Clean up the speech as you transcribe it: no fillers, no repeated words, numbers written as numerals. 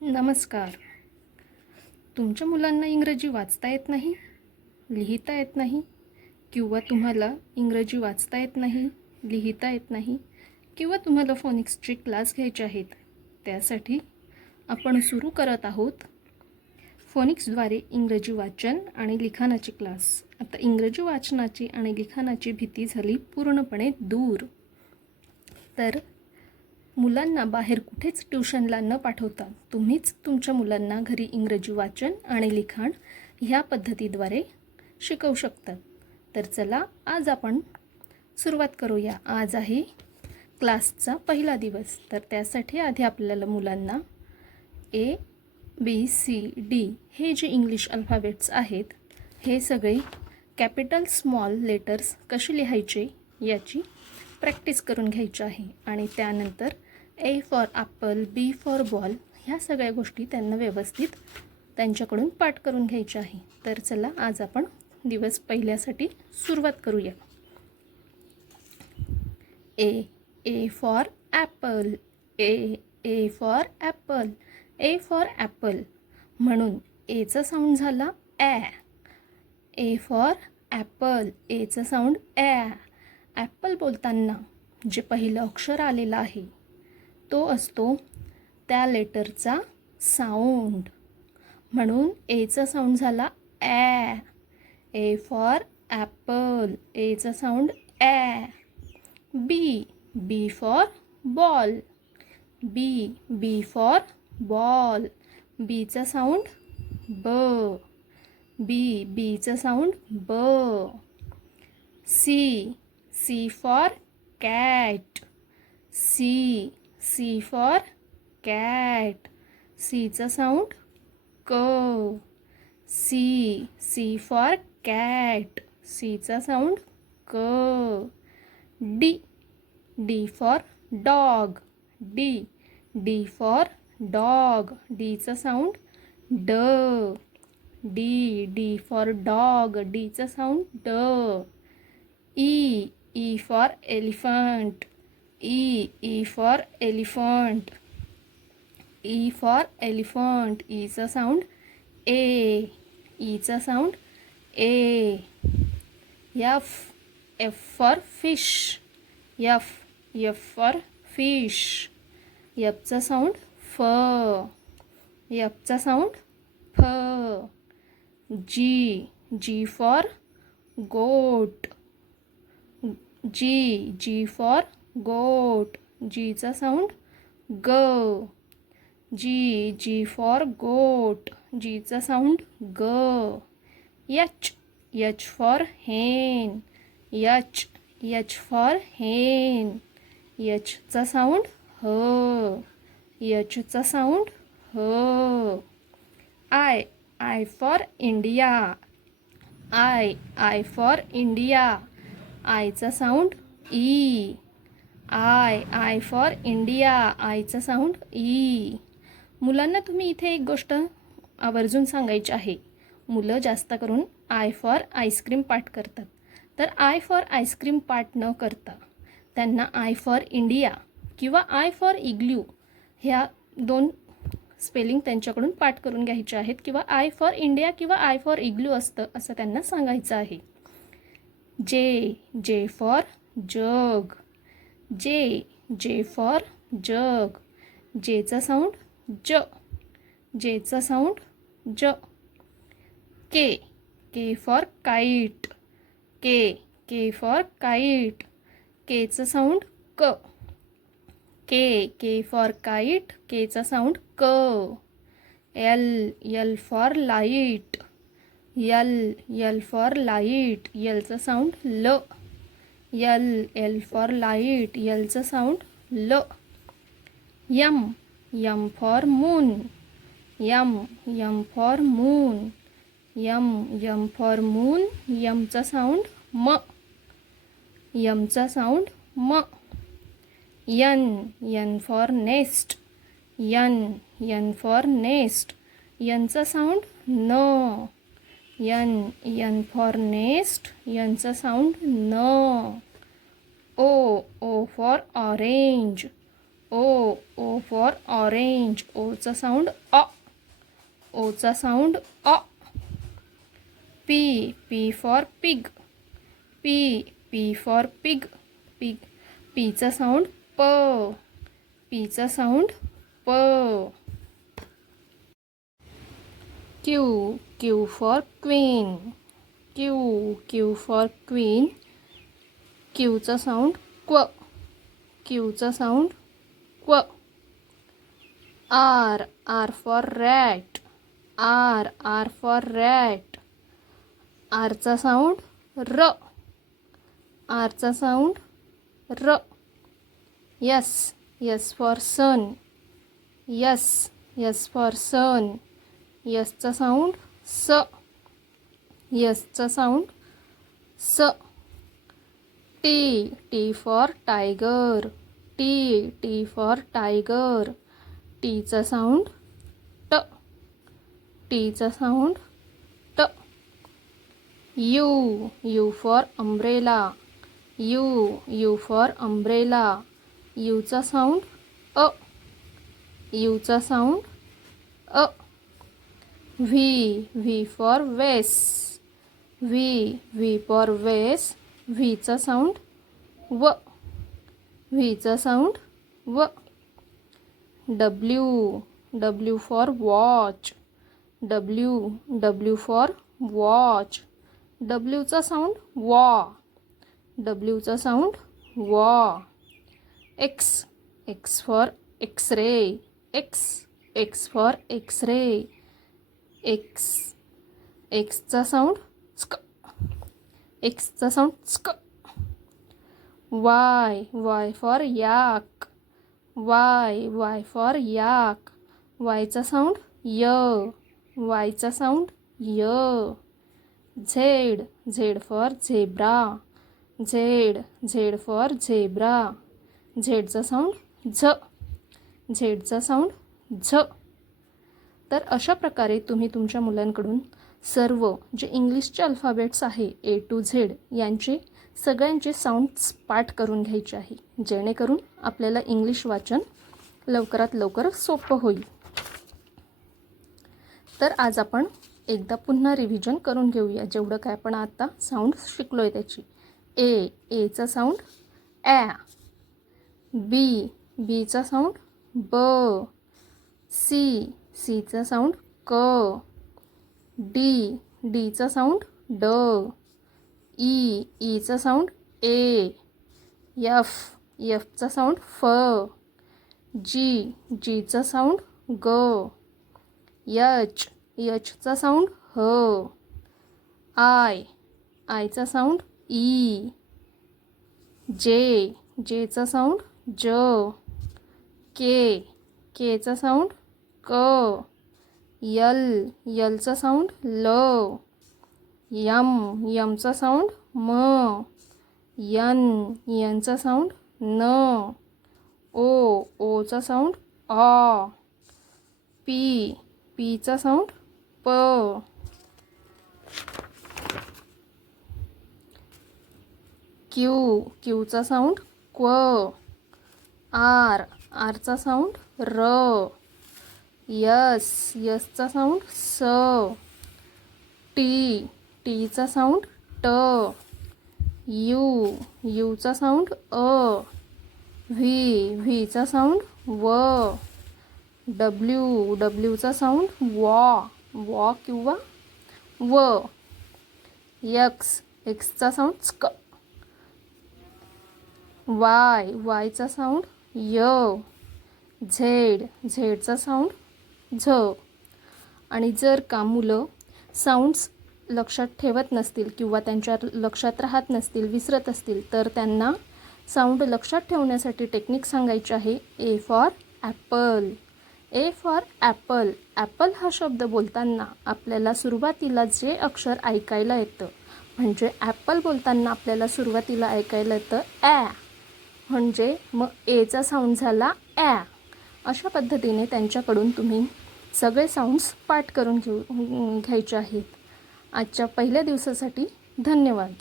नमस्कार. तुमच्या मुलांना इंग्रजी वाचता येत नाही, लिहिता येत नाही किंवा तुम्हाला इंग्रजी वाचता येत नाही, लिहिता येत नाही किंवा तुम्हाला फोनिक्सचे क्लास घ्यायचे आहेत. त्यासाठी आपण सुरू करत आहोत फोनिक्सद्वारे इंग्रजी वाचन आणि लिखाणाचे क्लास. आता इंग्रजी वाचनाची आणि लिखाणाची भीती झाली पूर्णपणे दूर. तर मुलांना बाहेर कुठेच ट्यूशनला न पाठवता तुम्हीच तुमच्या मुलांना घरी इंग्रजी वाचन आणि लिखाण ह्या पद्धतीद्वारे शिकवू शकता. तर चला आज आपण सुरुवात करूया. आज आहे क्लासचा पहिला दिवस. तर त्यासाठी आधी आपल्याला मुलांना ABCD हे जे इंग्लिश अल्फाबेट्स आहेत हे सगळे कॅपिटल स्मॉल लेटर्स कसे लिहायचे याची प्रॅक्टिस करून घ्यायची आहे. आणि त्यानंतर A for Apple, B for ball ह्या सगळ्या गोष्टी त्यांना व्यवस्थित त्यांच्याकडून पाठ करून घ्यायच्या आहे. तर चला आज आपण दिवस पहिल्यासाठी सुरुवात करूया. A for Apple, A for Apple, A for Apple म्हणून एचा साऊंड झाला ॲ. A फॉर ॲपल, एचा साऊंड ॲ. ॲपल बोलताना जे पहिलं अक्षर आलेलं आहे तो असतो त्या लेटरचा साऊंड, म्हणून एचा साऊंड झाला ॲ. A फॉर ॲपल, एचा sound uh. B for ball, B for ball, बीचा साऊंड ब. बीचा साऊंड ब. C for cat, C for cat, सीचा साऊंड क. C फॉर कॅट, सीचा साऊंड क. D for dog, D for dog, डीचा साऊंड ड. D फॉर डॉग, डीचा साऊंड ड. E for elephant, E for elephant, E for elephant, Icha sound A, Icha sound A. F for fish, F for fish, Fचा sound फ, Fचा sound फ. G for goat, G for goat, जीचा sound ग. G for goat, जीचा sound ग. H for hen, H for hen, Hचा sound ह, Hचा साऊंड ह. I for India, I for India, आयचा साऊंड ई. I फॉर इंडिया, आयचा साऊंड ई. मुलांना तुम्ही इथे एक गोष्ट आवर्जून सांगायची आहे. मुलं जास्त करून I फॉर आईस्क्रीम पाठ करतात. तर I फॉर आईस्क्रीम पाठ न करता त्यांना I फॉर इंडिया किंवा I फॉर इग्ल्यू ह्या दोन स्पेलिंग त्यांच्याकडून पाठ करून घ्यायचे आहेत. किंवा I फॉर इंडिया किंवा I फॉर इग्ल्यू असतं असं त्यांना सांगायचं आहे. J for jug, J for jug, जेचा साऊंड ज, जेचा साऊंड ज. K for kite, K for kite, केचा साऊंड क. K फॉर काईट, केचा साऊंड क. L for light, L for light, Lचा साऊंड ल. L फॉर लाईट, Lचा साऊंड ल. M for moon, M for moon, M for moon, Mचा sound म, Mचा साऊंड म. N for nest, N for nest, Nचा साऊंड न. N फॉर नेस्ट, Nचा साऊंड न. O for orange, O. O for orange. ओचा साऊंड अ. ओचा साऊंड अ. P. P for pig. P. P for pig. Pig. पीचा साऊंड प. पीचा साऊंड प. Q. Q for queen. Q. Q for queen. क्यूचा साऊंड क्व. क्यूचा साऊंड क्व. R. R for rat. R. R for rat. आरचा साऊंड र. आरचा साऊंड र. S. S for sun. S. S for sun. यसचा साऊंड स. यसचा साऊंड स. T. T for tiger. T. T for tiger. टीचा साऊंड ट. टीचा साऊंड ट. U. U for umbrella. U. U for umbrella. यूचा साऊंड अ. यूचा साऊंड अ. V. V for vase. V. V for vase. व्हीचा साऊंड व. व्हीचा साऊंड व. W. W for watch. W. W for watch. डब्ल्यूचा साऊंड वॉ. डब्ल्यूचा साऊंड वॉ. X. X for X-ray. X. X for X-ray. X. एक्सचा साऊंड स्क. एक्सचा साऊंड स्क. Y. Y for yak. Y. Y for yak. वायचा साऊंड य. वायचा साऊंड य. Z. Z for zebra. Z. Z for zebra. झेडचा साऊंड झ. झेडचा साऊंड झ. तर अशा प्रकारे तुम्ही तुमच्या मुलांकडून सर्व जे इंग्लिशचे अल्फाबेट्स आहे ए टू झेड यांचे सगळ्यांचे साऊंड्स पाठ करून घ्यायचे आहे, जेणेकरून आपल्याला इंग्लिश वाचन लवकरात लवकर सोपं होईल. तर आज आपण एकदा पुन्हा रिव्हिजन करून घेऊया जेवढं काय आपण आता साऊंड शिकलो आहे त्याची. ए. एचा साऊंड ॲ. बी. बीचा साऊंड ब. सी. सीचा साऊंड क. डी. डीचा साऊंड ड. ई. ईचा साऊंड ए. एफ. एफचा साऊंड फ. जी. जीचा साऊंड ग. एच. एचचा साऊंड ह. आय. आयचा साऊंड ई. जे. जेचा साऊंड ज. के. केचा साऊंड क. यल. यलचा साऊंड ल. यम. यमचा साऊंड म. यन. यनचा साऊंड न. ओ. ओचा साऊंड आ. पी. पीचा साऊंड प. क्यू. क्यूचा साऊंड क्व. आर. आरचा साऊंड र. यस. यसचा साऊंड स. टी. टीचा साऊंड ट. यू. यूचा साऊंड अ. व्ही. व्हीचा साऊंड व. डब्ल्यू. डब्ल्यूचा साऊंड वॉ. वॉ किंवा व. एक्स. एक्सचा साऊंड स्क. वाय. वायचा साऊंड य. झेड. झेडचा साऊंड झ. आणि जर का मुलं साऊंड्स लक्षात ठेवत नसतील किंवा त्यांच्या लक्षात राहत नसतील, विसरत असतील, तर त्यांना साऊंड लक्षात ठेवण्यासाठी टेक्निक सांगायची आहे. A for Apple. A for Apple. Apple हा शब्द बोलताना आपल्याला सुरुवातीला जे अक्षर ऐकायला येतं, म्हणजे ॲपल बोलताना आपल्याला सुरुवातीला ऐकायला येतं ॲ, म्हणजे मग एचा साऊंड झाला ॲ. अशा पद्धतीने त्यांच्याकडून तुम्ही सगळे साऊंड्स पाठ करून घ्यायचे आहेत. आजच्या पहिल्या दिवसासाठी धन्यवाद.